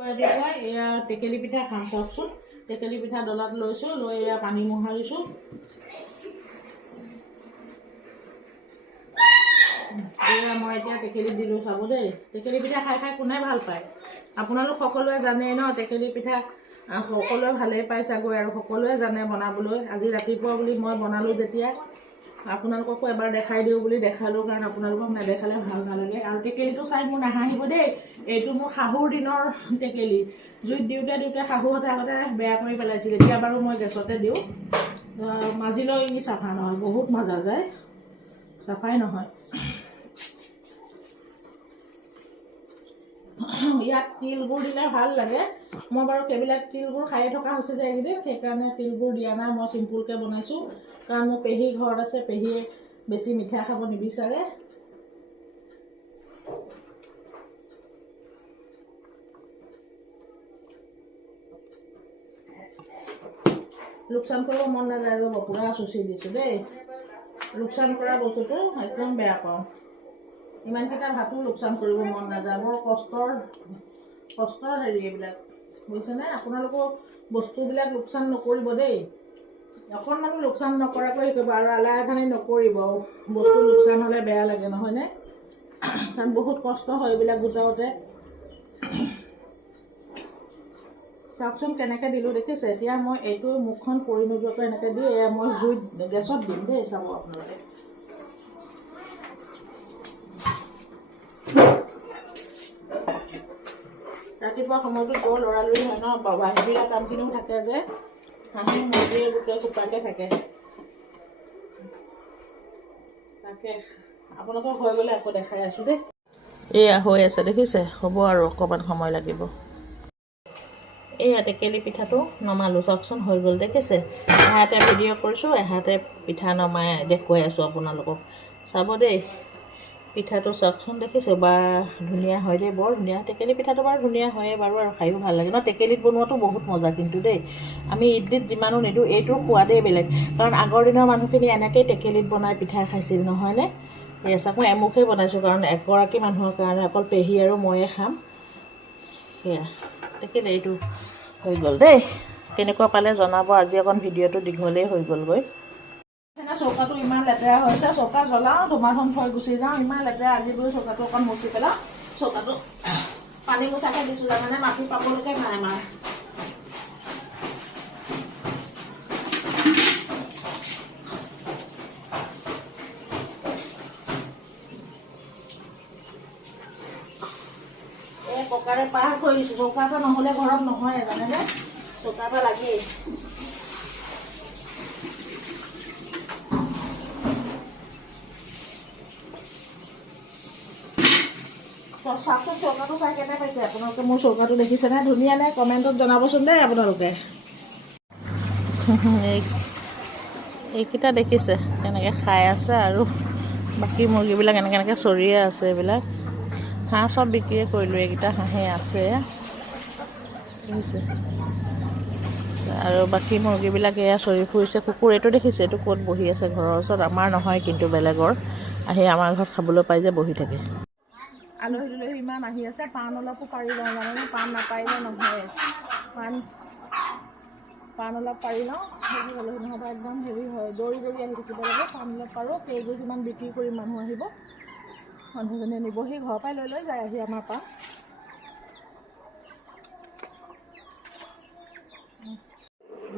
ৰাতিপুৱা এয়া টেকেলি পিঠা খাম চাওকচোন। টেকেলি পিঠা ডলাত লৈছোঁ, লৈ এয়া পানী মোহাৰিছোঁ। এয়া মই এতিয়া টেকেলি দিলোঁ, চাব দেই। টেকেলি পিঠা খাই খাই কোনে ভাল পায়? আপোনালোক সকলোৱে জানেই ন, টেকেলি পিঠা সকলোৱে ভালেই পায় চাগৈ, আৰু সকলোৱে জানে বনাবলৈ। আজি ৰাতিপুৱা বুলি মই বনালোঁ যেতিয়া আপোনালোককো এবাৰ দেখাই দিওঁ বুলি দেখালোঁ, কাৰণ আপোনালোকক নেদেখালে ভাল নালাগে। আৰু টেকেলিটো চাই মোৰ নাহাঁহিব দেই, এইটো মোৰ শাহুৰ দিনৰ টেকেলি। জুইত দিওঁতে দিওঁতে শাহুহঁতে আগতে বেয়া কৰি পেলাইছিল, এতিয়া বাৰু মই গেছতে দিওঁ। মাজিলেও ই চাফা নহয়, বহুত মাজা যায়, চাফাই নহয়। ইয়াত তিলবোৰ দিলে ভাল লাগে। মই বাৰু সেইবিলাক তিলবোৰ খায়ে থকা হৈছে যে এইকেইদিন, সেইকাৰণে তিলবোৰ দিয়া নাই। মই চিম্পুলকৈ বনাইছোঁ, কাৰণ মোৰ পেহী ঘৰত আছে, পেহীয়ে বেছি মিঠা খাব নিবিচাৰে। লোকচান কৰিব মন নাযায়, ৰ'ব পুৰা চুচি দিছোঁ দেই। লোকচান কৰা বস্তুটো একদম বেয়া পাওঁ। ইমানকেইটা ভাতো লোকচান কৰিব মন নাযায়, বৰ কষ্টৰ হেৰি এইবিলাক, বুজিছেনে? আপোনালোকৰ বস্তুবিলাক লোকচান নকৰিব দেই, অকণমানো লোকচান নকৰাকৈ শিকিব, আৰু আলাহখানি নকৰিব। বস্তু লোকচান হ'লে বেয়া লাগে নহয়নে? কাৰণ বহুত কষ্ট হয় এইবিলাক গোটাওতে। চাওকচোন কেনেকৈ দিলোঁ দেখিছে? এতিয়া মই এইটো মুখখন পৰি নোযোৱাকৈ এনেকৈ দি এয়া মই জুইত গেছত দিম দেই, চাব আপোনালোকে। ৰাতিপুৱা সময়টোত বৰ লৰালৰি হয় ন, বাহিৰা কামখিনিও থাকে যে, হাঁহি মুৰ্গীয়ে গোটেই সোপাকে থাকে। তাকে আপোনালোকক হৈ গ'লে আকৌ দেখাই আছোঁ দেই। এয়া হৈ আছে দেখিছে? হ'ব আৰু অকণমান সময় লাগিব। এয়া টেকেলি পিঠাটো নমালোঁ, চাওকচোন হৈ গ'ল দেখিছে? এহাতে ভিডিঅ' কৰিছোঁ, এহাতে পিঠা নমাই দেখুৱাই আছোঁ আপোনালোকক, চাব দেই। পিঠাটো চাওকচোন দেখিছোঁ? বা ধুনীয়া হয় দেই, বৰ ধুনীয়া। টেকেলি পিঠাটো বাৰু ধুনীয়া হয়ে বাৰু, আৰু খায়ো ভাল লাগে ন। টেকেলিত বনোৱাটো বহুত মজা কিন্তু দেই। আমি ইডলিত যিমানো নিদিওঁ, এইটোৰ সোৱাদেই বেলেগ, কাৰণ আগৰ দিনৰ মানুহখিনি এনেকৈয়ে টেকেলিত বনাই পিঠা খাইছিল নহয়নে? এই চাওক, মই এমুখেই বনাইছোঁ, কাৰণ এগৰাকী মানুহৰ কাৰণে, অকল পেহী আৰু ময়ে খাম। সেয়া দেখিলে? এইটো হৈ গ'ল দেই। কেনেকুৱা পালে জনাব। আজি অকণ ভিডিঅ'টো দীঘলেই হৈ গ'লগৈ। চৌকাটো ইমান লেতেৰা হৈছে, চৌকা জ্বলাওঁ, ধুমা-ধুম থৈ গুচি যাওঁ, ইমান লেতেৰা। আজি বোলো চৌকাটো অকণ মুচি পেলাওঁ। চৌকাটো পানী মোচাকৈ দিছোঁ জানানে, মাটি পাবলৈকে নাই আমাৰ। এই পকাৰে পাৰ কৰি দিছোঁ, চৌকা এটা নহ'লে ঘৰত নহয় জানেনে? চৌকা এটা লাগেই। চাওকচোন চৌকাটো চাই কেনে পাইছে আপোনালোকে? মোৰ চৌকাটো দেখিছেনে? ধুনীয়া নে? কমেণ্টত জনাবচোন দেই আপোনালোকে। এইকেইটা দেখিছে কেনেকৈ খাই আছে, আৰু বাকী মুৰ্গীবিলাক এনেকৈ চৰিয়ে আছে। এইবিলাক হাঁহ চব বিক্ৰীয়ে কৰিলোঁ, এইকেইটা হাঁহে আছে দেখিছে? আৰু বাকী মুৰ্গীবিলাক এয়া চৰি ফুৰিছে। কুকুৰ এইটো দেখিছে? এইটো ক'ত বহি আছে ঘৰৰ ওচৰত, আমাৰ নহয় কিন্তু বেলেগৰ। আহি আমাৰ ঘৰত খাবলৈ পাই যে বহি থাকে। আলহী দুলহী ইমান আহি আছে, পাণ অলপো পাৰি লওঁ জানেনে? পাণ নাপাৰিলে নহয়। পাণ অলপ পাৰি লওঁ, হেৰি আলহী নহ'ব, একদম হেৰি হয়, দৌৰি দৌৰি আহি থাকিব লাগে। পাণ অলপ পাৰোঁ, কেইগোছিমান বিক্ৰী কৰি মানুহ আহিব, মানুহজনীয়ে নিবহি, ঘৰৰ পৰাই লৈ লৈ যায় আহি আমাৰ পৰা।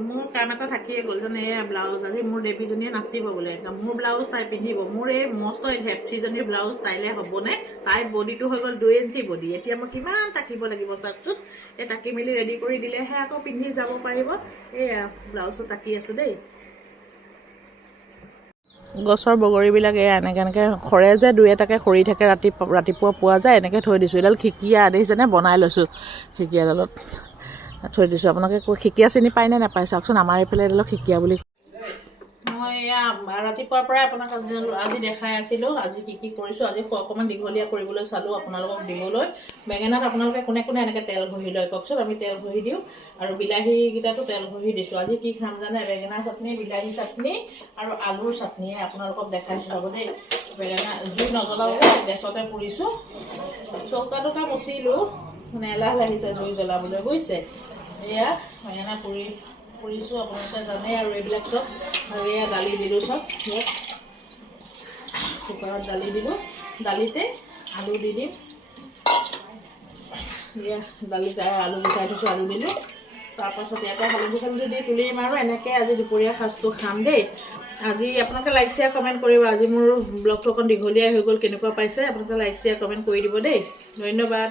মোৰ কাম এটা থাকিয়ে গ'ল জানে? এয়া ব্লাউজ, আজি মোৰ দেৱীজনীয়ে নাচিব বোলে, মোৰ ব্লাউজ তাই পিন্ধিব। মোৰ এই মস্ত হেপচিজনীৰ ব্লাউজ তাইলে হ'বনে? তাইৰ বডিটো হৈ গ'ল 2 ইঞ্চি বডি। এতিয়া মই কিমান টাকিব লাগিব চাওকচোন। এই টাকি মেলি ৰেডি কৰি দিলেহে আকৌ পিন্ধি যাব পাৰিব। এয়া ব্লাউজটো টাকি আছোঁ দেই। গছৰ বগৰীবিলাক এয়া এনেকৈ সৰে যে, 2-এটাকৈ সৰি থাকে, ৰাতিপুৱা পোৱা যায়, এনেকৈ থৈ দিছোঁ। এডাল খিকিয়া দেখিছেনে? বনাই লৈছোঁ, খিকিয়াডালত থৈ দিছোঁ। আপোনালোকে খিকিয়া চিনি পায়নে নাপায় চাওকচোন? আমাৰ এইফালে এডালক খিকিয়া বুলি। মই এয়া ৰাতিপুৱাৰ পৰাই আপোনাক আজি দেখাই আছিলোঁ, আজি কি কৰিছোঁ। আজি অকণমান দীঘলীয়া কৰিবলৈ চালোঁ আপোনালোকক দিবলৈ। বেঙেনাত আপোনালোকে কোনে কোনে এনেকৈ তেল ঘঁহি লয় কওকচোন? আমি তেল ঘঁহি দিওঁ, আৰু বিলাহীকেইটাতো তেল ঘঁহি দিছোঁ। আজি কি খাম জানে? বেঙেনা চাটনি, বিলাহী চাটনি আৰু আলুৰ চাটনিয়ে আপোনালোকক দেখাইছোঁ চাব দেই। বেঙেনা জুই নজ্বলাওঁ, গেছতে পুৰিছোঁ। চৌকাটোকে মুচিলোঁ, মানে এলাহ লাগিছে জুই জ্বলাবলৈ বুজিছে। এয়া বেঙেনা পুৰিছোঁ আপোনালোকে জানে আৰু এইবিলাক চব। আৰু এয়া দালি দিলোঁ চব ইয়াত কুকাৰত দালি দিলোঁ। দালিতে আলু দি দিম। এয়া দালিত আলু গুচাই থৈছোঁ, আলু দিলোঁ। তাৰপাছত ইয়াতে হালধি চালধি দি তুলিম আৰু এনেকৈ আজি দুপৰীয়া সাজটো খাম দেই। আজি আপোনালোকে লাইক শ্বেয়াৰ কমেণ্ট কৰিব। আজি মোৰ ব্লগটো অকণ দীঘলীয়াই হৈ গ'ল, কেনেকুৱা পাইছে আপোনালোকে লাইক শ্বেয়াৰ কমেণ্ট কৰি দিব দেই। ধন্যবাদ।